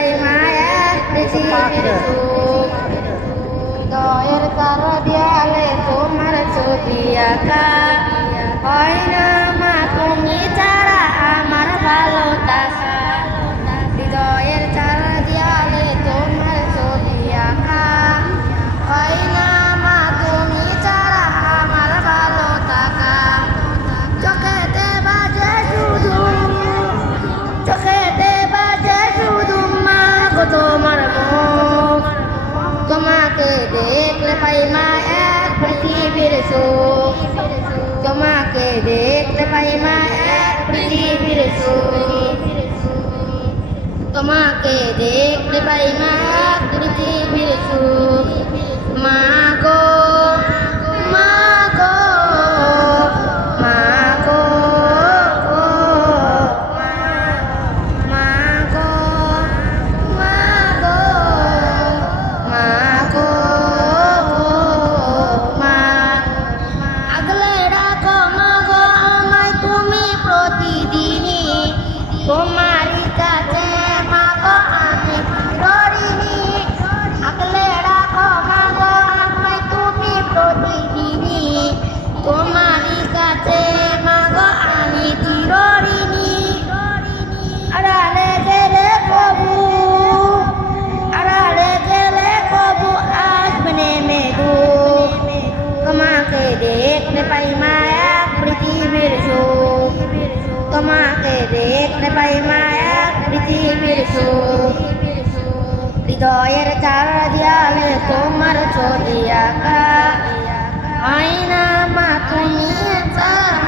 পাই মায়ের পৃথিবীর সুখ। হৃদয়ের তার দেয়ালে তোমার ছবি আঁকা, হয় না মা তুমি ছাড়া আমার ভালো থাকা। হৃদয়ের তার দেয়ালে তোমার ছবি আঁকা, হয় না মা তুমি ছাড়া আমার ভালো থাকা। চোখেতে বাজে শুধু, চোখেতে বাজে শুধু মা গো তোমার মুখ। তোমাকে দেখলে পাই মা এক পৃথিবীর সুখ। তোমাকে দেখলে পাই মা এক পৃথিবীর সুখ। তোমাকে দেখলে পাই মা এক পৃথিবীর সুখ। মা গো, মা গো, মা গো, মা গো, মা গো, মা গো, মা। আগলে রাখো মা গো আমায় তুমি প্রতিদিনই, তোমারই কাছে মা গো আমি ঋণী। আগলে রাখো মা গো আমায় তুমি প্রতিদিনই, তোমারই কাছে মা গো আমি চিরঋণী। আড়ালে গেলে কবু, আড়ালে গেলে কবু আসবে নেমে দুঃখ। তোমাকে দেখলে পাই মা এক পৃথিবীর সুখ। তোমাকে দেখলে পাই মা এক পৃথিবীর সুখ। হৃদয়ের চার দেয়ালে তোমার ছবি আঁকা, হয় না মা তুমি ছাড়া